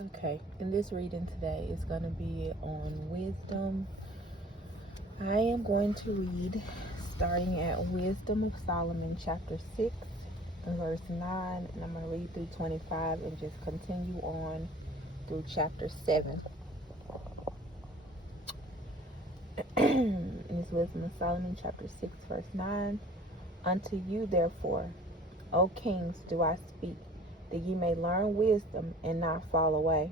Okay, and this reading today is going to be on wisdom. I am going to read starting at Wisdom of Solomon, chapter 6, verse 9, and I'm going to read through 25 and just continue on through chapter 7. This Wisdom of Solomon, chapter 6, verse 9. Unto you, therefore, O kings, do I speak, that ye may learn wisdom and not fall away.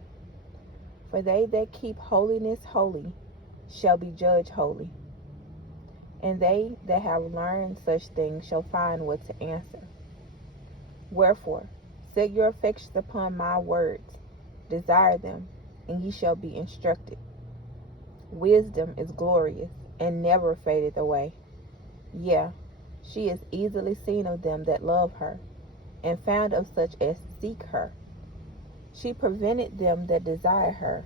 For they that keep holiness holy shall be judged holy, and they that have learned such things shall find what to answer. Wherefore, set your affections upon my words, desire them, and ye shall be instructed. Wisdom is glorious, and never fadeth away. Yea, she is easily seen of them that love her, and found of such as seek her. She prevented them that desire her,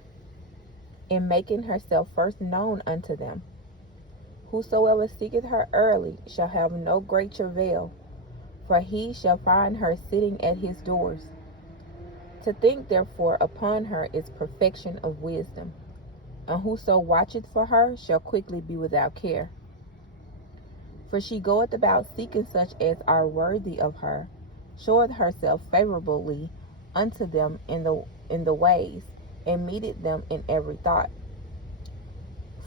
in making herself first known unto them. Whosoever seeketh her early shall have no great travail, for he shall find her sitting at his doors. To think therefore upon her is perfection of wisdom, and whoso watcheth for her shall quickly be without care. For she goeth about seeking such as are worthy of her, showeth herself favorably unto them in the ways, and meeteth them in every thought.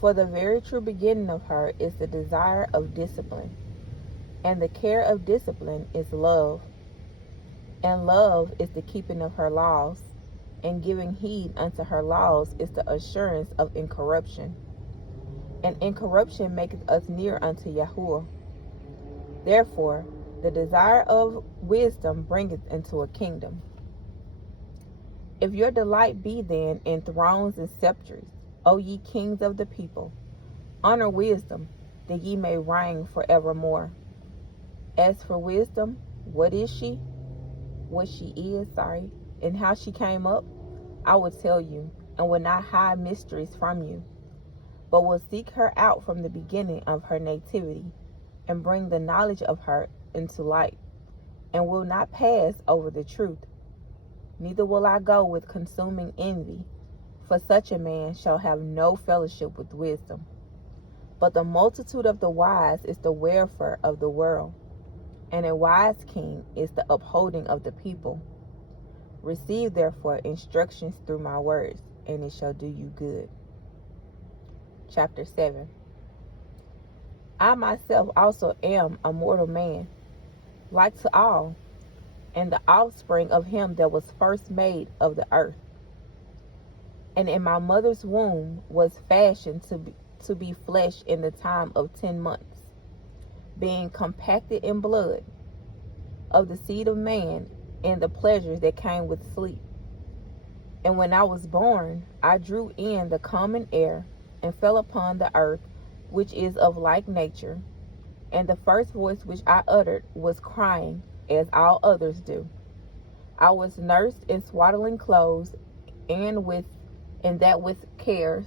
For the very true beginning of her is the desire of discipline, and the care of discipline is love, and love is the keeping of her laws, and giving heed unto her laws is the assurance of incorruption, and incorruption maketh us near unto Yahuwah. Therefore, the desire of wisdom bringeth into a kingdom. If your delight be then in thrones and sceptres, O ye kings of the people, honor wisdom, that ye may reign forevermore. As for wisdom, what is she? What she is, and how she came up, I will tell you, and will not hide mysteries from you, but will seek her out from the beginning of her nativity, and bring the knowledge of her into light, and will not pass over the truth. Neither will I go with consuming envy, for such a man shall have no fellowship with wisdom. But the multitude of the wise is the welfare of the world, and a wise king is the upholding of the people. Receive therefore instructions through my words, and it shall do you good. Chapter 7. I myself also am a mortal man, like to all, and the offspring of him that was first made of the earth. And in my mother's womb was fashioned to be flesh in the time of 10 months, being compacted in blood, of the seed of man, and the pleasures that came with sleep. And when I was born, I drew in the common air, and fell upon the earth, which is of like nature. And the first voice which I uttered was crying, as all others do. I was nursed in swaddling clothes, and that with cares.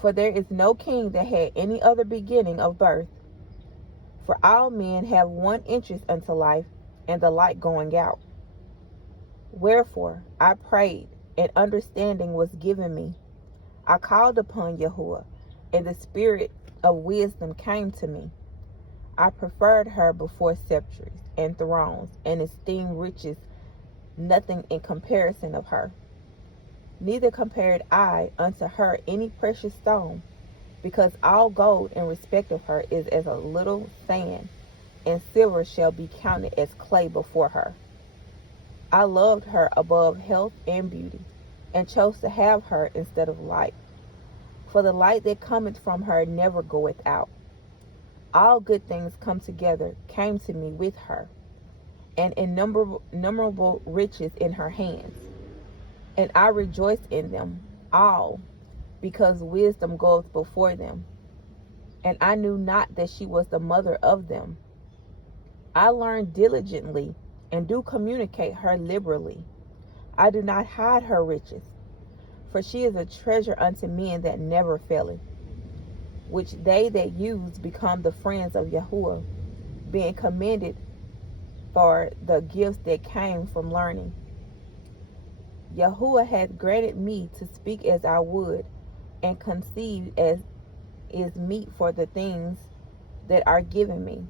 For there is no king that had any other beginning of birth. For all men have one interest unto life, and the light going out. Wherefore I prayed, and understanding was given me. I called upon Yahuwah, and the spirit of wisdom came to me. I preferred her before sceptres and thrones, and esteemed riches nothing in comparison of her. Neither compared I unto her any precious stone, because all gold in respect of her is as a little sand, and silver shall be counted as clay before her. I loved her above health and beauty, and chose to have her instead of light. For the light that cometh from her never goeth out. All good things come together came to me with her, and innumerable riches in her hands. And I rejoiced in them all, because wisdom goeth before them. And I knew not that she was the mother of them. I learned diligently, and do communicate her liberally. I do not hide her riches, for she is a treasure unto men that never faileth, which they that use become the friends of Yahuwah, being commended for the gifts that came from learning. Yahuwah hath granted me to speak as I would, and conceive as is meet for the things that are given me,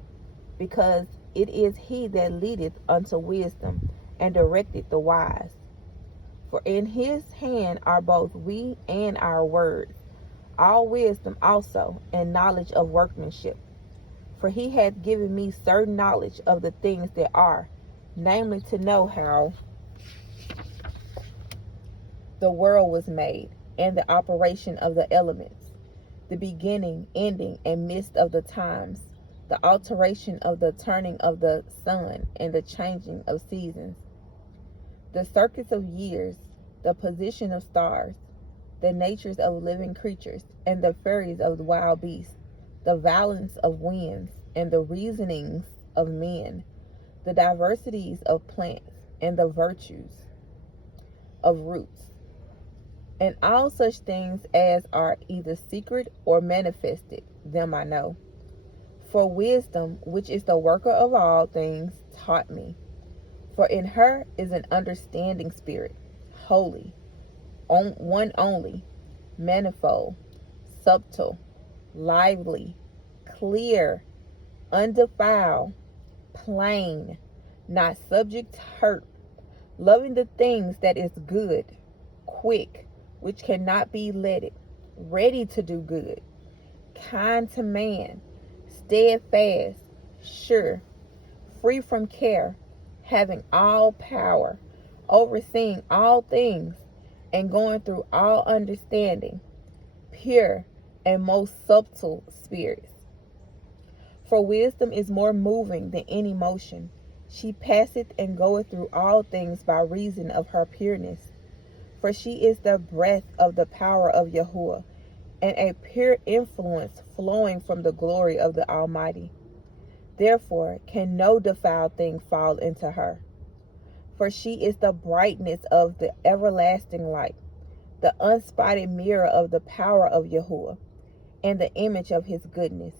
because it is he that leadeth unto wisdom, and directeth the wise. For in his hand are both we and our words, all wisdom also, and knowledge of workmanship. For he hath given me certain knowledge of the things that are, namely to know how the world was made, and the operation of the elements, the beginning, ending, and midst of the times, the alteration of the turning of the sun, and the changing of seasons, the circuits of years, the position of stars, the natures of living creatures, and the furies of the wild beasts, the violence of winds, and the reasonings of men, the diversities of plants, and the virtues of roots, and all such things as are either secret or manifested, them I know. For wisdom, which is the worker of all things, taught me. For in her is an understanding spirit, holy, one only, manifold, subtle, lively, clear, undefiled, plain, not subject to hurt, loving the things that is good, quick, which cannot be letted, ready to do good, kind to man, steadfast, sure, free from care, having all power, overseeing all things, and going through all understanding, pure and most subtle spirits. For wisdom is more moving than any motion. She passeth and goeth through all things by reason of her pureness. For she is the breath of the power of Yahuwah, and a pure influence flowing from the glory of the Almighty. Therefore can no defiled thing fall into her. For she is the brightness of the everlasting light, the unspotted mirror of the power of Yahuwah, and the image of his goodness.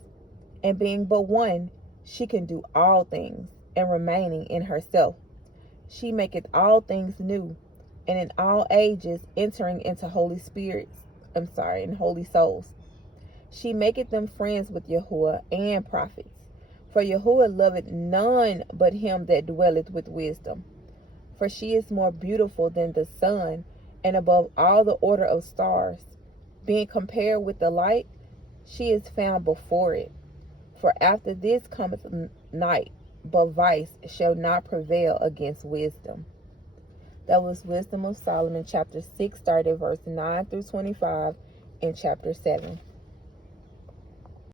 And being but one, she can do all things, and remaining in herself, she maketh all things new, and in all ages entering into holy souls. She maketh them friends with Yahuwah and prophets. For Yahuwah loveth none but him that dwelleth with wisdom. For she is more beautiful than the sun, and above all the order of stars. Being compared with the light, she is found before it. For after this cometh night, but vice shall not prevail against wisdom. That was Wisdom of Solomon, chapter 6, started verse 9 through 25, in chapter 7.